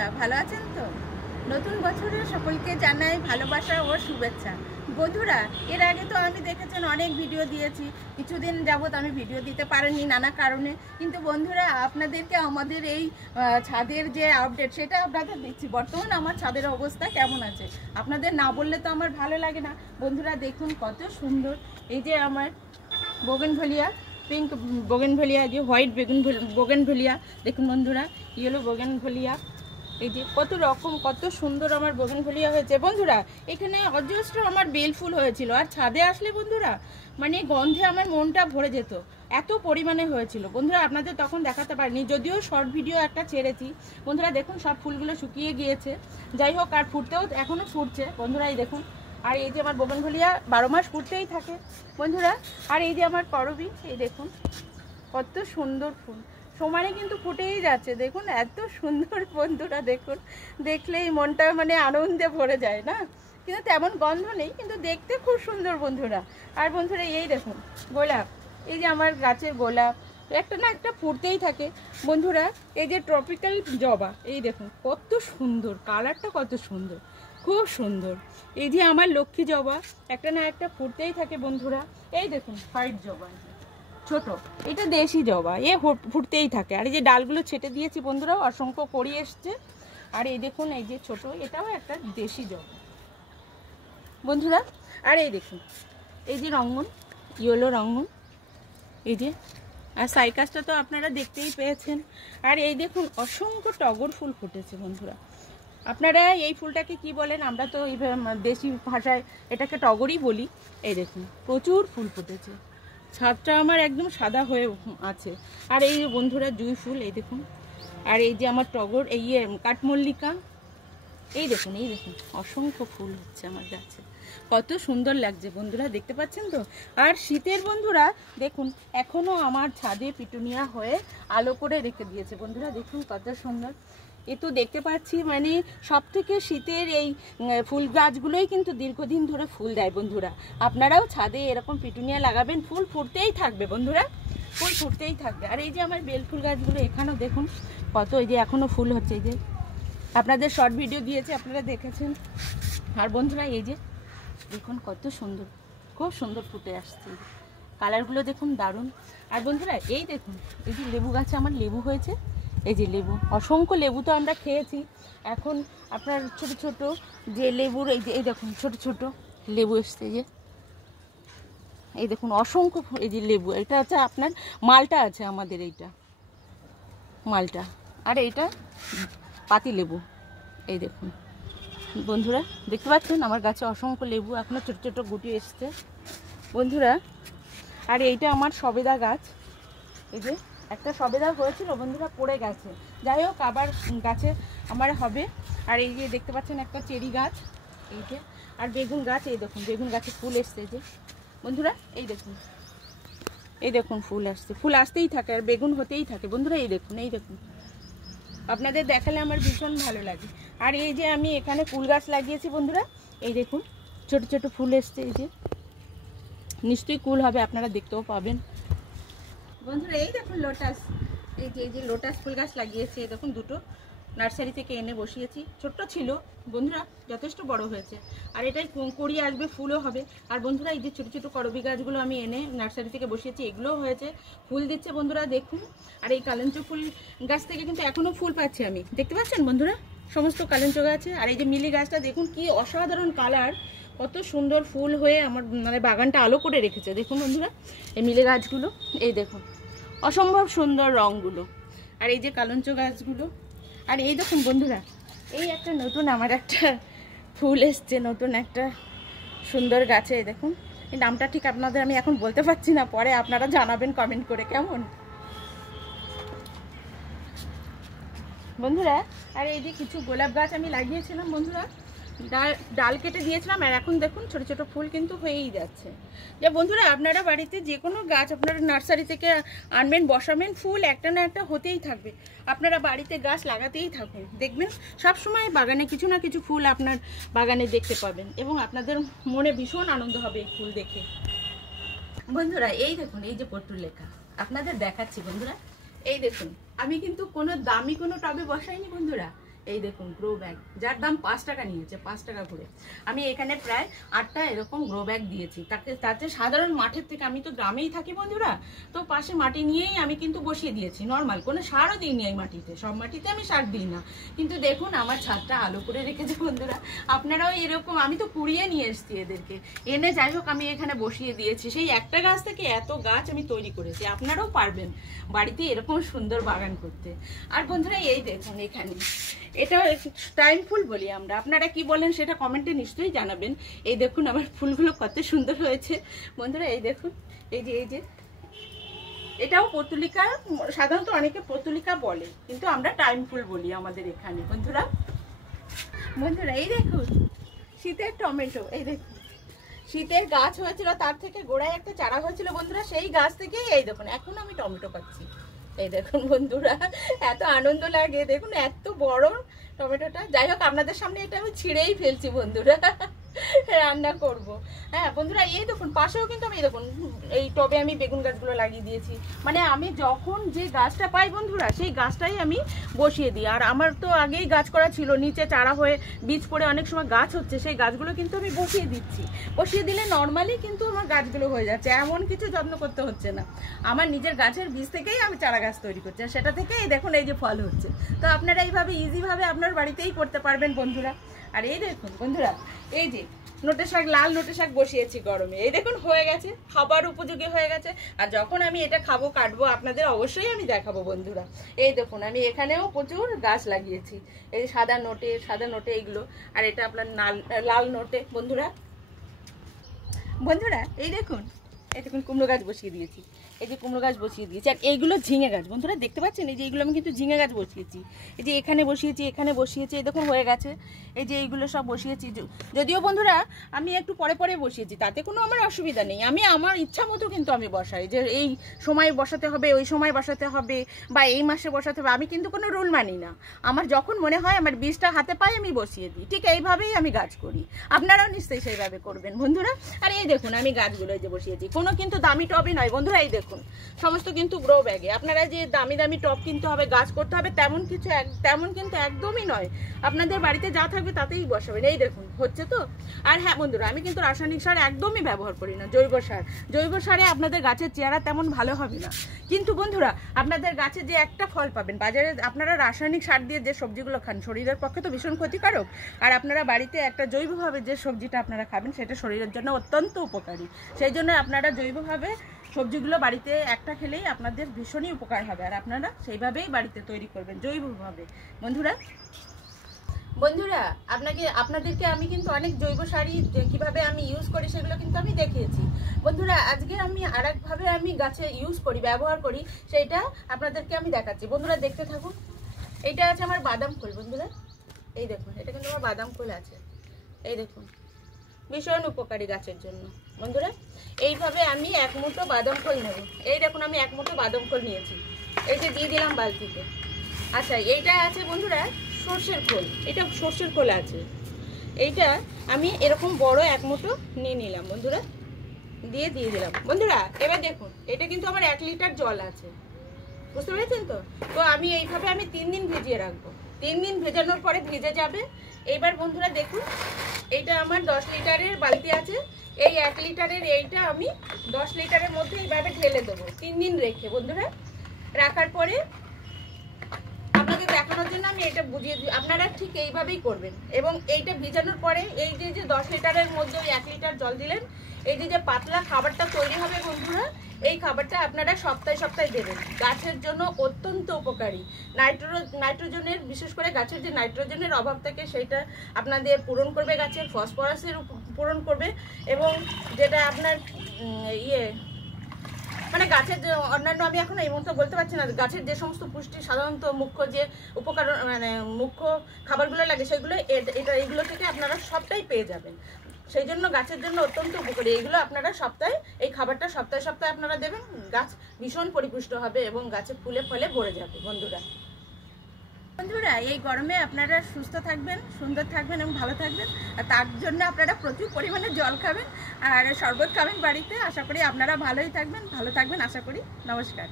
বন্ধুরা ভালো আছেন তো? নতুন বছরের সকলকে জানাই ভালোবাসা ও শুভেচ্ছা। বন্ধুরা এর আগে তো আমি দেখেছেন অনেক ভিডিও দিয়েছি, কিছুদিন যাবত আমি ভিডিও দিতে পারিনি নানা কারণে, কিন্তু বন্ধুরা আপনাদেরকে আমাদের এই ছাদের যে আপডেট সেটা আপনাদের দিচ্ছি। বর্তমান আমার ছাদের অবস্থা কেমন আছে আপনাদের না বললে তো আমার ভালো লাগে না। বন্ধুরা দেখুন কত সুন্দর, এই যে আমার বোগেনভেলিয়া, পিঙ্ক বোগেনভেলিয়া, যে হোয়াইট বোগেনভেলিয়া, দেখুন বন্ধুরা ইয়েলো বোগেনভেলিয়া, এই যে কত রকম কত সুন্দর আমার বোগেনভেলিয়া হয়েছে। বন্ধুরা এখানে অজস্র আমার বেল ফুল হয়েছিল, আর ছাদে আসলে বন্ধুরা মানে গন্ধে আমার মনটা ভরে যেত, এত পরিমাণে হয়েছিল। বন্ধুরা আপনাদের তখন দেখাতে পারিনি, যদিও শর্ট ভিডিও একটা ছেড়েছি। বন্ধুরা দেখুন সব ফুলগুলো শুকিয়ে গিয়েছে, যাই হোক আর ফুটতেও এখনও ফুটছে বন্ধুরা, এই দেখুন। আর এই যে আমার বোগেনভেলিয়া 12 মাস ফুটতেই থাকে বন্ধুরা। আর এই যে আমার করবী, এই দেখুন কত সুন্দর ফুল, সমানে কিন্তু ফুটেই যাচ্ছে, দেখুন এত সুন্দর। বন্ধুরা দেখুন, দেখলেই মনটা মানে আনন্দে ভরে যায় না, কিন্তু তেমন গন্ধ নেই, কিন্তু দেখতে খুব সুন্দর বন্ধুরা। আর বন্ধুরা এই দেখুন গোলাপ, এই যে আমার গাছের গোলাপ একটা না একটা ফুটতেই থাকে বন্ধুরা। এই যে ট্রপিক্যাল জবা, এই দেখুন কত সুন্দর, কালারটা কত সুন্দর, খুব সুন্দর। এই যে আমার লক্ষ্মী জবা একটা না একটা ফুটতেই থাকে বন্ধুরা। এই দেখুন হোয়াইট জবা ছোট, এটা দেশি জবা, এ ফুটতেই থাকে। আর এই যে ডালগুলো ছেটে দিয়েছি বন্ধুরা, অসংখ্য কড়ি এসছে। আর এই দেখুন এই যে ছোট, এটাও একটা দেশি জবা বন্ধুরা। আর এই দেখুন এই যে রঙ্গন, ইয়েলো রঙ্গন, এই যে, আর সাইকাসটা তো আপনারা দেখতেই পেয়েছেন। আর এই দেখুন অসংখ্য টগর ফুল ফুটেছে বন্ধুরা। আপনারা এই ফুলটাকে কি বলেন? আমরা তো এই দেশি ভাষায় এটাকে টগরই বলি। এই দেখুন প্রচুর ফুল ফুটেছে, ছাদটা আমার একদম সাদা হয়ে আছে। আর এই বন্ধুরা জুঁই ফুল, এই দেখুন। আর এই যে আমার টগর, এই কাঠমল্লিকা, এই দেখুন অসংখ্য ফুল হচ্ছে আমার গাছে, কত সুন্দর লাগছে বন্ধুরা, দেখতে পাচ্ছেন তো? আর শীতের বন্ধুরা দেখুন এখনও আমার ছাদে পিটুনিয়া হয়ে আলো করে রেখে দিয়েছে বন্ধুরা, দেখুন কত সুন্দর। এ তো দেখতে পাচ্ছি মানে সব থেকে শীতের এই ফুল গাছগুলোই কিন্তু দীর্ঘদিন ধরে ফুল দেয় বন্ধুরা। আপনারাও ছাদে এরকম পিটুনিয়া লাগাবেন, ফুল ফুটতেই থাকবে বন্ধুরা, ফুল ফুটতেই থাকবে। আর এই যে আমার বেল ফুল গাছগুলো এখানেও দেখুন কত, এই যে এখনও ফুল হচ্ছে, এই যে আপনাদের শর্ট ভিডিও দিয়েছে আপনারা দেখেছেন। আর বন্ধুরা এই যে দেখুন কত সুন্দর, খুব সুন্দর ফুটে আসছে, কালারগুলো দেখুন দারুণ। আর বন্ধুরা এই দেখুন এই যে লেবু গাছে আমার লেবু হয়েছে, এই যে লেবু, অসংখ্য লেবু তো আমরা খেয়েছি। এখন আপনার ছোট ছোট যে লেবুর এই যে এই দেখুন ছোট ছোট লেবু এসছে, এই দেখুন অসংখ্য এই যে লেবু, এটা হচ্ছে আপনার মালটা আছে আমাদের, এইটা মালটা। আর এইটা পাতি লেবু, এই দেখুন বন্ধুরা দেখতে পাচ্ছেন আমার গাছে অসংখ্য লেবু, এখনও ছোট ছোট গুটি এসছে বন্ধুরা। আর এইটা আমার সবেদা গাছ, এই যে একটা সবেদা হয়েছিল বন্ধুরা পড়ে গেছে, যাই হোক আবার গাছে আমার হবে। আর এই যে দেখতে পাচ্ছেন একটা চেরি গাছ, এই যে। আর বেগুন গাছ, এই দেখুন বেগুন গাছে ফুল এসছে যে বন্ধুরা, এই দেখুন ফুল আসছে, ফুল আসতেই থাকে আর বেগুন হতেই থাকে বন্ধুরা, এই দেখুন আপনাদের দেখালে আমার ভীষণ ভালো লাগে। আর এই যে আমি এখানে ফুল গাছ লাগিয়েছি বন্ধুরা, এই দেখুন ছোট ছোট ফুল এসছে, এই যে নিশ্চয়ই কুল হবে, আপনারা দেখতেও পাবেন বন্ধুরা। এই দেখুন লোটাস, এই যে লোটাস ফুল গাছ লাগিয়েছি, এই দেখুন দুটো নার্সারি থেকে এনে বসিয়েছি, ছোট্ট ছিল বন্ধুরা, যথেষ্ট বড় হয়েছে। আর এটাই কুড়ি আসবে, ফুলও হবে। আর বন্ধুরা এই যে ছোটো ছোটো করবী গাছগুলো আমি এনে নার্সারি থেকে বসিয়েছি, এগুলোও হয়েছে, ফুল দিচ্ছে বন্ধুরা দেখুন। আর এই কালেঞ্চ ফুল গাছ থেকে কিন্তু এখনও ফুল পাচ্ছি আমি, দেখতে পাচ্ছেন বন্ধুরা সমস্ত কালেঞ্চ গাছে। আর এই যে মিলি গাছটা দেখুন কি অসাধারণ কালার, কত সুন্দর ফুল হয়ে আমার মানে বাগানটা আলো করে রেখেছে দেখুন বন্ধুরা, এই মিলে গাছগুলো, এই দেখুন অসম্ভব সুন্দর রঙগুলো। আর এই যে কালঞ্চ গাছগুলো। আর এই দেখুন বন্ধুরা এই একটা নতুন আমার একটা ফুল এসছে, নতুন একটা সুন্দর গাছে, এই দেখুন এই নামটা ঠিক আপনাদের আমি এখন বলতে পারছি না, পরে আপনারা জানাবেন কমেন্ট করে কেমন বন্ধুরা। আর এই যে কিছু গোলাপ গাছ আমি লাগিয়েছিলাম বন্ধুরা, ডাল কেটে দিয়েছিলাম, আর এখন দেখুন ছোট ছোট ফুল কিন্তু হয়েই যাচ্ছে। যে বন্ধুরা আপনারা বাড়িতে যে কোনো গাছ আপনারা নার্সারি থেকে আনবেন, বসাবেন, ফুল একটা না একটা হতেই থাকবে। আপনারা বাড়িতে গাছ লাগাতেই থাকুন, দেখবেন সব সময় বাগানে কিছু না কিছু ফুল আপনার বাগানে দেখতে পাবেন, এবং আপনাদের মনে ভীষণ আনন্দ হবে এই ফুল দেখে বন্ধুরা। এই দেখুন এই যে পটুলেখা আপনাদের দেখাচ্ছি বন্ধুরা, এই দেখুন আমি কিন্তু কোনো দামি কোনো টবে বসাইনি বন্ধুরা, এই দেখুন গ্রো ব্যাগ, যার দাম 5 টাকা নিয়েছে, 5 টাকা করে। আমি এখানে প্রায় 8টা এরকম গ্রো ব্যাগ দিয়েছি। তাতে সাধারণ মাঠের থেকে, আমি তো গ্রামেই থাকি বন্ধুরা, তো পাশে মাটি নিয়েই আমি কিন্তু বসিয়ে দিয়েছি, নর্মাল কোনো সারও দিইনি এই মাটিতে। সব মাটিতে আমি সার দিই না, কিন্তু দেখুন আমার ছাদটা আলো করে রেখেছে বন্ধুরা। আপনারাও এরকম, আমি তো কুড়িয়ে নিয়ে এসেছি এদেরকে, এনে যাই হোক আমি এখানে বসিয়ে দিয়েছি। সেই একটা গাছ থেকে এত গাছ আমি তৈরি করেছি। আপনারাও পারবেন বাড়িতে এরকম সুন্দর বাগান করতে। আর বন্ধুরা এই দেখুন এখানে, এটা টাইম ফুল বলি আমরা, আপনারা কি বলেন সেটা কমেন্টে নিশ্চয়ই জানাবেন। এই দেখুন আমার ফুলগুলো কত সুন্দর হয়েছে বন্ধুরা। এই দেখুন, এই যে এটাও পতুলিকা, সাধারণত অনেকে পতুলিকা বলে, কিন্তু আমরা টাইম ফুল বলি আমাদের এখানে বন্ধুরা। এই দেখুন শীতের টমেটো, এই দেখুন শীতের গাছ হয়েছিল, তার থেকে গোড়ায় একটা চারা হয়েছিল বন্ধুরা, সেই গাছ থেকে এই দেখুন এখন আমি টমেটো পাচ্ছি। এই দেখুন বন্ধুরা, এত আনন্দ লাগে, দেখুন এত বড় টমেটোটা। যাই হোক আপনাদের সামনে এটা আমি ছিঁড়েই ফেলছি বন্ধুরা, রান্না করব। হ্যাঁ বন্ধুরা, এই দেখুন পাশেও কিন্তু আমি দেখুন এই টবে আমি বেগুন গাছগুলো লাগিয়ে দিয়েছি। মানে আমি যখন যে গাছটা পাই বন্ধুরা, সেই গাছটাই আমি বসিয়ে দিই। আর আমার তো আগেই গাছ করা ছিল, নিচে চারা হয়ে বীজ পড়ে অনেক সময় গাছ হচ্ছে, সেই গাছগুলো কিন্তু আমি বসিয়ে দিচ্ছি। বসিয়ে দিলে নর্মালি কিন্তু আমার গাছগুলো হয়ে যাচ্ছে, এমন কিছু যত্ন করতে হচ্ছে না। আমার নিজের গাছের বীজ থেকেই আমি চারা গাছ তৈরি করছি, আর সেটা থেকেই দেখুন এই যে ফল হচ্ছে। তো আপনারা এইভাবে ইজিভাবে আপনার বাড়িতেই করতে পারবেন বন্ধুরা। আর এই দেখুন বন্ধুরা, এই যে নোটে শাক, লাল নোটে শাক বসিয়েছি গরমে, এই দেখুন হয়ে গেছে, খাবার উপযোগী হয়ে গেছে। আর যখন আমি এটা খাবো, কাটবো, আপনাদের অবশ্যই আমি দেখাবো বন্ধুরা। এই দেখুন আমি এখানেও প্রচুর গাছ লাগিয়েছি, এই সাদা নোটে এইগুলো, আর এটা আপনার লাল নোটে বন্ধুরা। এই দেখুন কুমড়ো গাছ বসিয়ে দিয়েছি, এই যে কুমড়ো গাছ বসিয়ে দিয়েছি। আর এইগুলো ঝিঙে গাছ বন্ধুরা, দেখতে পাচ্ছেন এই যে এইগুলো আমি কিন্তু ঝিঙে গাছ বসিয়েছি। এই যে এখানে বসিয়েছি, এই দেখুন হয়ে গেছে। এই যে এইগুলো সব বসিয়েছি, যদিও বন্ধুরা আমি একটু পরে বসিয়েছি, তাতে কোনো আমার অসুবিধা নেই। আমি আমার ইচ্ছা মতো কিন্তু আমি বসাই, যে এই সময় বসাতে হবে, ওই সময় বসাতে হবে, বা এই মাসে বসাতে হবে, আমি কিন্তু কোনো রুল মানি না। আমার যখন মনে হয়, আমার বীজটা হাতে পাই, আমি বসিয়ে দিই। ঠিক এইভাবেই আমি গাছ করি, আপনারাও নিশ্চয়ই সেইভাবে করবেন বন্ধুরা। আর এই দেখুন আমি গাছগুলো যে বসিয়েছি, কোনো কিন্তু দামি টবই নয় বন্ধুরা, এই দেখুন সমস্ত কিন্তু গ্রো ব্যাগে। আপনারা যে দামি টব কিনতে হবে, গাছ করতে হবে, তেমন কিন্তু একদমই নয়। আপনাদের বাড়িতে যা থাকবে তাতেই বসাবেন। এই দেখুন হচ্ছে তো। আর হ্যাঁ বন্ধুরা, আমি কিন্তু রাসায়নিক সার একদমই ব্যবহার করি না, জৈব সারে আপনাদের গাছের চেহারা তেমন ভালো হবে না। কিন্তু বন্ধুরা আপনাদের গাছে যে একটা ফল পাবেন, বাজারে আপনারা রাসায়নিক সার দিয়ে যে সবজিগুলো খান, শরীরের পক্ষে তো ভীষণ ক্ষতিকারক। আর আপনারা বাড়িতে একটা জৈবভাবে যে সবজিটা আপনারা খাবেন, সেটা শরীরের জন্য অত্যন্ত উপকারী। সেই জন্য আপনারা জৈবভাবে সবজিগুলো বাড়িতে একটা খেলেই আপনাদের ভীষণই উপকার হবে। আর আপনারা সেইভাবেই বাড়িতে তৈরি করবেন জৈবভাবে বন্ধুরা। আপনাদেরকে আমি কিন্তু অনেক জৈব সারই কিভাবে আমি ইউজ করি সেগুলো কিন্তু আমি দেখিয়েছি বন্ধুরা। আজকে আমি আরেকভাবে আমি গাছে ব্যবহার করি, সেটা আপনাদেরকে আমি দেখাচ্ছি বন্ধুরা, দেখতে থাকুন। এইটা আছে আমার বাদাম ফুল বন্ধুরা, এই দেখুন এটা কিন্তু আমার বাদাম ফুল আছে, এই দেখুন ভীষণ উপকারী গাছের জন্য বন্ধুরা। এইভাবে আমি 1 মুঠো বাদাম ফুল নেব। এই দেখুন আমি 1 মুঠো বাদাম ফুল নিয়েছি, এই যে দিয়ে দিলাম বালতিতে। আচ্ছা এইটা আছে বন্ধুরা সর্ষের খোল, এটা সর্ষের খোল আছে, এইটা আমি এরকম বড় 1 মুঠো নিয়ে নিলাম বন্ধুরা, দিয়ে দিলাম বন্ধুরা। এবার দেখুন এটা কিন্তু আমার 1 লিটার জল আছে, বুঝতে পেরেছেন তো। তো আমি এইভাবে 3 দিন ভিজিয়ে রাখবো। 3 দিন ভেজানোর পরে ভিজে যাবে। এইবার বন্ধুরা দেখুন, এইটা আমার 10 লিটারের বালতি আছে, এই 1 লিটারের এইটা আমি 10 লিটারের মধ্যে এইভাবে ঢেলে দেবো 3 দিন রেখে বন্ধুরা। রাখার পরে আপনাদের দেখানোর জন্য আমি এটা বুঝিয়ে দিই, আপনারা ঠিক এইভাবেই করবেন। এবং এইটা ভিজানোর পরে এই যে 10 লিটারের মধ্যে 1 লিটার জল দিলেন, এই যে পাতলা খাবারটা তৈরি হবে বন্ধুরা, এই খাবারটা আপনারা সপ্তাহে দেবেন। গাছের জন্য অত্যন্ত উপকারী। নাইট্রোজেনের, বিশেষ করে গাছের যে নাইট্রোজেনের অভাব থাকে সেটা আপনাদের পূরণ করবে, গাছের ফসফরাসের পূরণ করবে, এবং যেটা আপনার মানে গাছের যে অন্যান্য, আমি এখন এই মুহূর্তে বলতে পারছি না, গাছের যে সমস্ত পুষ্টি সাধারণত মুখ্য যে উপকরণ, মানে মুখ্য খাবারগুলো লাগে, সেগুলো এইগুলো থেকে আপনারা সবটাই পেয়ে যাবেন। সেই জন্য গাছের জন্য অত্যন্ত উপকারী। এইগুলো আপনারা এই খাবারটা সপ্তাহে আপনারা দেবেন, গাছ ভীষণ পরিপুষ্ট হবে এবং গাছে ফুলে ফলে ভরে যাবে বন্ধুরা। এই গরমে আপনারা সুস্থ থাকবেন, সুন্দর থাকবেন এবং ভালো থাকবেন। আর তার জন্য আপনারা প্রচুর পরিমাণে জল খাবেন আর শরবত খাবেন বাড়িতে। আশা করি আপনারা ভালো থাকবেন আশা করি। নমস্কার।